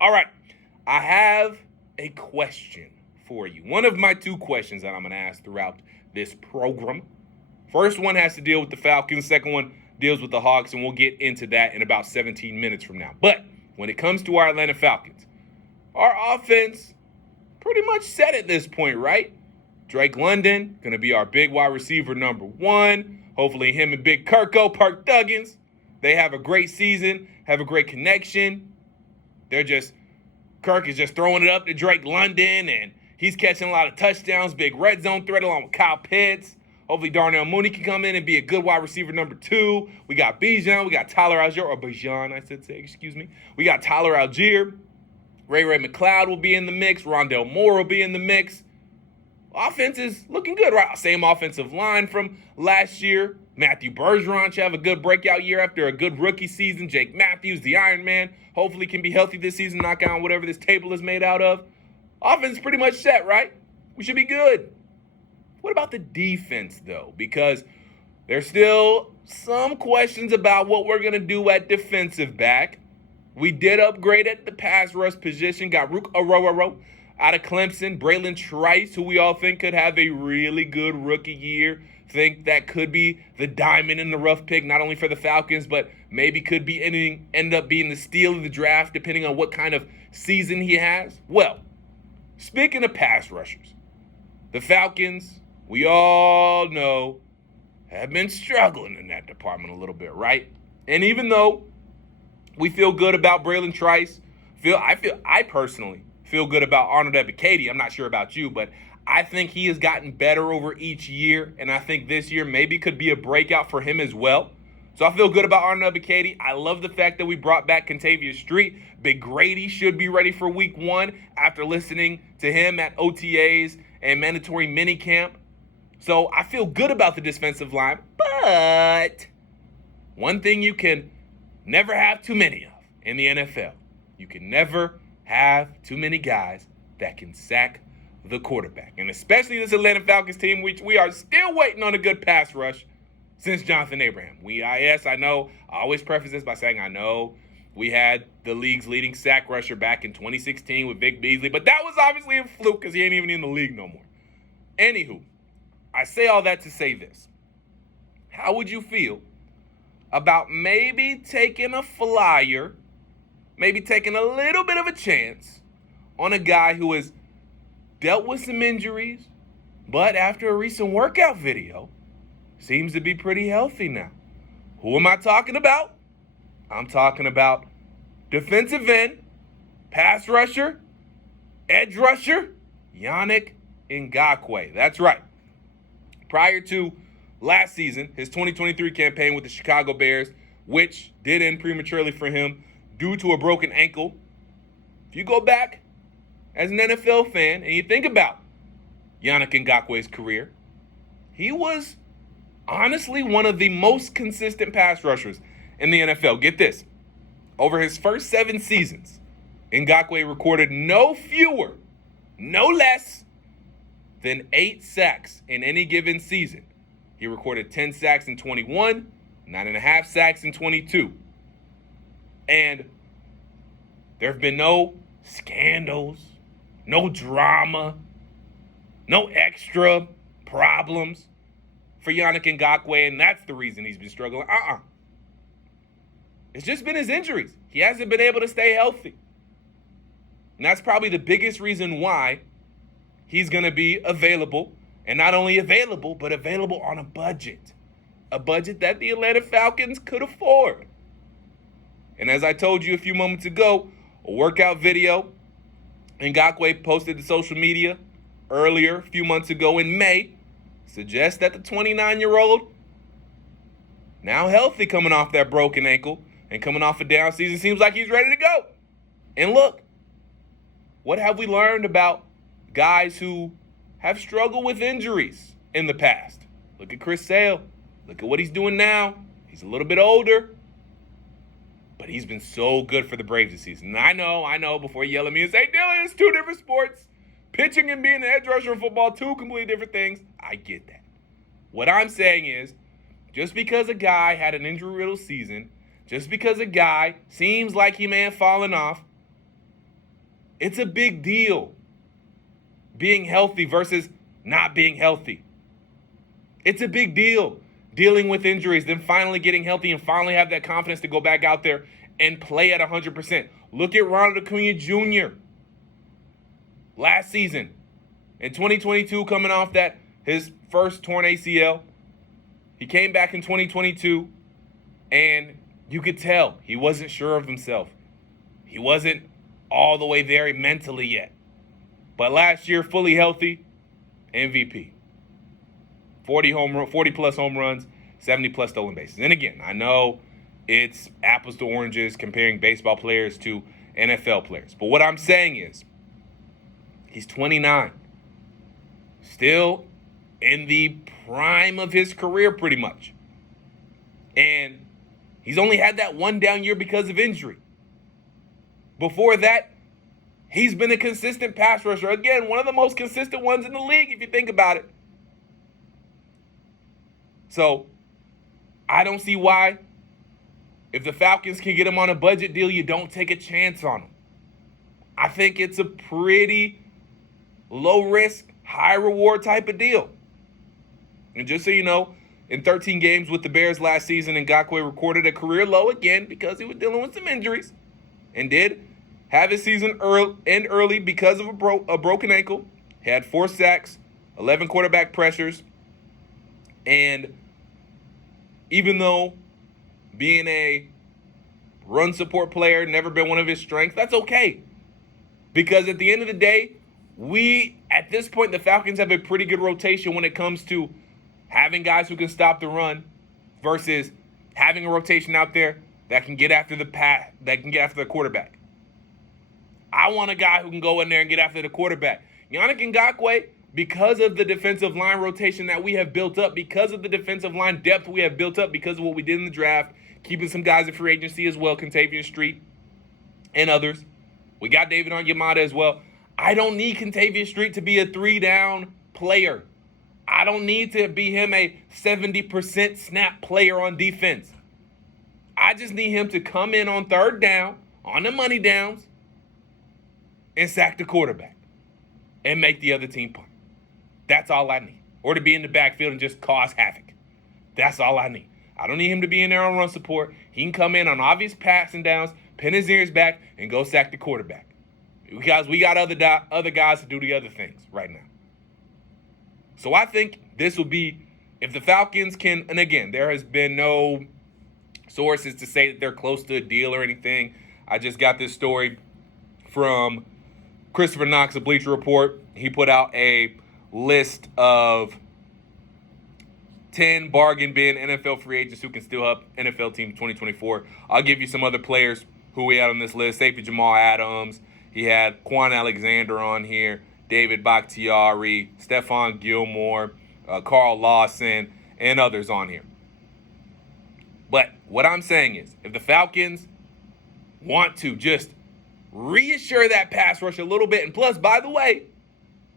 All right, I have a question for you. One of my two questions that I'm going to ask throughout this program. First one has to deal with the Falcons. Second one deals with the Hawks, and we'll get into that in about 17 minutes from now. But when it comes to our Atlanta Falcons, our offense pretty much set at this point, right? Drake London, going to be our big wide receiver number one. Hopefully him and Big Kirko, Park Duggins, they have a great season, have a great connection. Kirk is just throwing it up to Drake London, and he's catching a lot of touchdowns, big red zone threat along with Kyle Pitts. Hopefully Darnell Mooney can come in and be a good wide receiver number two. We got Bijan, we got Tyler Algier, or Bijan, I should say, excuse me. We got Tyler Algier. Ray Ray McCloud will be in the mix. Rondale Moore will be in the mix. Offense is looking good, right? Same offensive line from last year. Matthew Bergeron should have a good breakout year after a good rookie season. Jake Matthews, the Iron Man, hopefully can be healthy this season, knock out whatever this table is made out of. Offense is pretty much set, right? We should be good. What about the defense, though? Because there's still some questions about what we're going to do at defensive back. We did upgrade at the pass rush position, got Rook Arororo out of Clemson, Braylon Trice, who we all think could have a really good rookie year. Think that could be the diamond in the rough pick, not only for the Falcons, but maybe could be end up being the steal of the draft, depending on what kind of season he has. Well, speaking of pass rushers, the Falcons, we all know, have been struggling in that department a little bit, right? And even though we feel good about Braylon Trice, I personally feel good about Arnold Ebiketie. I'm not sure about you, but I think he has gotten better over each year, and I think this year maybe could be a breakout for him as well. So I feel good about Arnold Ebiketie. I love the fact that we brought back Kentavius Street. Big Grady should be ready for week one after listening to him at OTAs and mandatory minicamp. So I feel good about the defensive line, but one thing you can never have too many of in the NFL, you can never have too many guys that can sack the quarterback. And especially this Atlanta Falcons team, which we are still waiting on a good pass rush since Jonathan Abraham. I know, I always preface this by saying I know we had the league's leading sack rusher back in 2016 with Vic Beasley, but that was obviously a fluke because he ain't even in the league no more. Anywho, I say all that to say this. How would you feel about maybe taking a flyer, maybe taking a little bit of a chance on a guy who has dealt with some injuries, but after a recent workout video, seems to be pretty healthy now? Who am I talking about? I'm talking about defensive end, pass rusher, edge rusher, Yannick Ngakoue. That's right. Prior to last season, his 2023 campaign with the Chicago Bears, which did end prematurely for him due to a broken ankle. If you go back as an NFL fan and you think about Yannick Ngakoue's career, he was honestly one of the most consistent pass rushers in the NFL. Get this. Over his first 7 seasons, Ngakoue recorded no fewer, no less than 8 sacks in any given season. He recorded 10 sacks in 21, 9.5 sacks in 22. And there have been no scandals, no drama, no extra problems for Yannick Ngakoue, and that's the reason he's been struggling. It's just been his injuries. He hasn't been able to stay healthy. And that's probably the biggest reason why he's going to be available, and not only available, but available on a budget that the Atlanta Falcons could afford. And as I told you a few moments ago, a workout video Ngakoue posted to social media earlier, a few months ago in May, suggests that the 29-year-old, now healthy coming off that broken ankle and coming off a down season, seems like he's ready to go. And look, what have we learned about guys who have struggled with injuries in the past? Look at Chris Sale. Look at what he's doing now. He's a little bit older, but he's been so good for the Braves this season. And I know, before you yell at me and say, Dylan, it's 2 different sports. Pitching and being an edge rusher in football, 2 completely different things. I get that. What I'm saying is, just because a guy had an injury-riddled season, just because a guy seems like he may have fallen off, It's a big deal being healthy versus not being healthy. It's a big deal dealing with injuries, then finally getting healthy and finally have that confidence to go back out there and play at 100%. Look at Ronald Acuna Jr. last season. In 2022, coming off his first torn ACL. He came back in 2022, and you could tell he wasn't sure of himself. He wasn't all the way there mentally yet. But last year, fully healthy, MVP. 40-plus home runs, 70-plus stolen bases. And again, I know it's apples to oranges comparing baseball players to NFL players. But what I'm saying is, he's 29. Still in the prime of his career, pretty much. And he's only had that one down year because of injury. Before that, he's been a consistent pass rusher. Again, one of the most consistent ones in the league, if you think about it. So, I don't see why, if the Falcons can get him on a budget deal, you don't take a chance on him. I think it's a pretty low-risk, high-reward type of deal. And just so you know, in 13 games with the Bears last season, Ngakoue recorded a career low again because he was dealing with some injuries and did have his season end early because of a broken ankle. He had 4 sacks, 11 quarterback pressures, and even though being a run support player never been one of his strengths, that's okay. Because at the end of the day, at this point, the Falcons have a pretty good rotation when it comes to having guys who can stop the run versus having a rotation out there that can get after the quarterback. I want a guy who can go in there and get after the quarterback. Yannick Ngakoue, because of the defensive line rotation that we have built up, because of the defensive line depth we have built up, because of what we did in the draft, keeping some guys in free agency as well, Kentavius Street and others. We got David Onyemata as well. I don't need Kentavius Street to be a 3-down player. I don't need to be him a 70% snap player on defense. I just need him to come in on 3rd down, on the money downs, and sack the quarterback and make the other team punt. That's all I need. Or to be in the backfield and just cause havoc. That's all I need. I don't need him to be in there on run support. He can come in on obvious passing downs, pin his ears back, and go sack the quarterback. Because we got other guys to do the other things right now. So I think this will be, if the Falcons can, and again, there has been no sources to say that they're close to a deal or anything. I just got this story from Christopher Knox of Bleacher Report. He put out a list of 10 bargain bin NFL free agents who can still help NFL team in 2024. I'll give you some other players who we had on this list. Safety Jamal Adams. He had Quan Alexander on here, David Bakhtiari, Stephon Gilmore, Carl Lawson, and others on here. But what I'm saying is, if the Falcons want to just reassure that pass rush a little bit, and plus, by the way,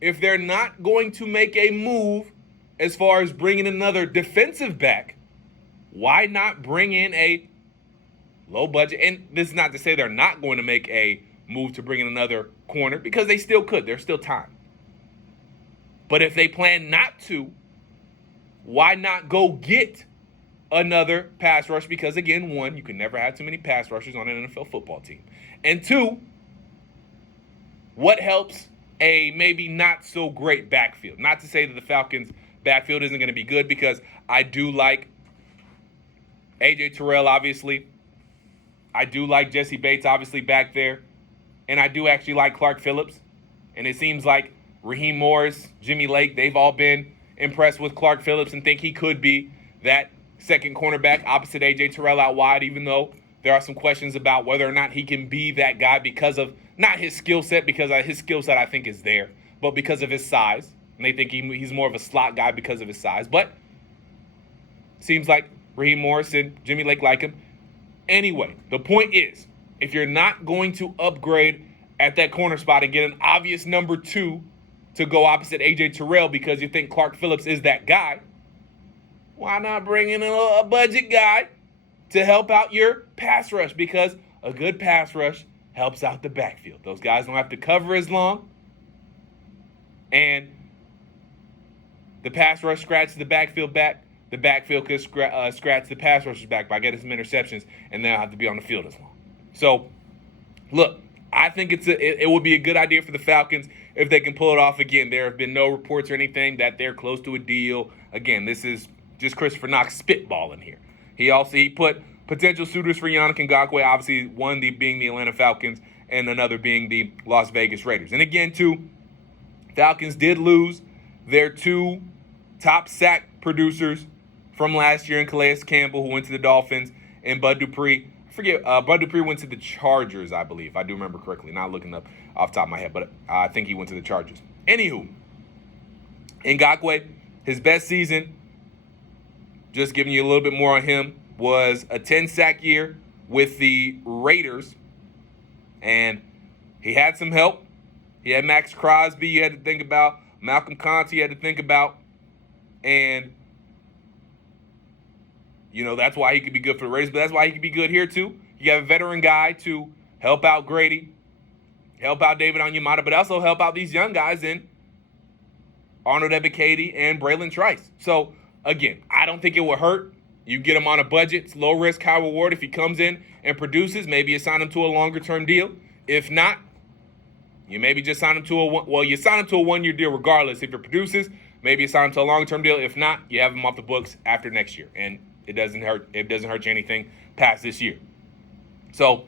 if they're not going to make a move as far as bringing another defensive back, why not bring in a low budget? And this is not to say they're not going to make a move to bring in another corner, because they still could. There's still time. But if they plan not to, why not go get another pass rush? Because again, 1, you can never have too many pass rushers on an NFL football team. And 2, what helps a maybe not so great backfield? Not to say that the Falcons' backfield isn't going to be good, because I do like A.J. Terrell, obviously. I do like Jesse Bates, obviously, back there. And I do actually like Clark Phillips. And it seems like Raheem Morris, Jimmy Lake, they've all been impressed with Clark Phillips and think he could be that second cornerback opposite A.J. Terrell out wide, even though there are some questions about whether or not he can be that guy because of not his skill set, because his skill set I think is there, but because of his size. And they think he's more of a slot guy because of his size. But seems like Raheem Morris and Jimmy Lake like him. Anyway, the point is, if you're not going to upgrade at that corner spot and get an obvious number 2 to go opposite A.J. Terrell because you think Clark Phillips is that guy, why not bring in a budget guy to help out your pass rush? Because a good pass rush helps out the backfield. Those guys don't have to cover as long. And the pass rush scratches the backfield back. The backfield could scratch the pass rushers back by getting some interceptions, and they'll have to be on the field as long. So, look, I think it would be a good idea for the Falcons if they can pull it off again. There have been no reports or anything that they're close to a deal. Again, this is just Christopher Knox spitballing here. He put potential suitors for Yannick Ngakoue, obviously one being the Atlanta Falcons and another being the Las Vegas Raiders. And again, too, Falcons did lose their two top sack producers from last year in Calais Campbell, who went to the Dolphins, and Bud Dupree. I forget, Bud Dupree went to the Chargers, I believe. I do remember correctly. Not looking up off the top of my head, but I think he went to the Chargers. Anywho, Ngakoue, his best season, just giving you a little bit more on him, was a 10-sack year with the Raiders. And he had some help. He had Max Crosby you had to think about. Malcolm Conte you had to think about. And that's why he could be good for the Raiders, but that's why he could be good here too. You have a veteran guy to help out Grady, help out David Onyemata, but also help out these young guys in Arnold Ebiketie and Braylon Trice. So, again, I don't think it will hurt. You get him on a budget. It's low risk, high reward. If he comes in and produces, maybe you sign him to a longer-term deal. If not, you maybe just sign him to you sign him to a one-year deal regardless. If it produces, maybe you sign him to a long-term deal. If not, you have him off the books after next year. And it doesn't hurt you anything past this year. So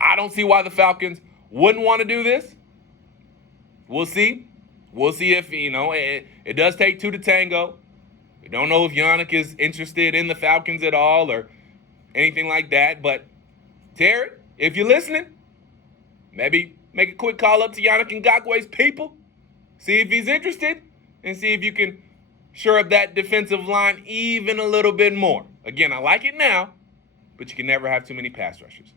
I don't see why the Falcons wouldn't want to do this. We'll see. We'll see if, it does take two to tango. We don't know if Yannick is interested in the Falcons at all or anything like that. But, Terry, if you're listening, maybe make a quick call up to Yannick Ngakoue's people. See if he's interested and see if you can shore up that defensive line even a little bit more. Again, I like it now, but you can never have too many pass rushers.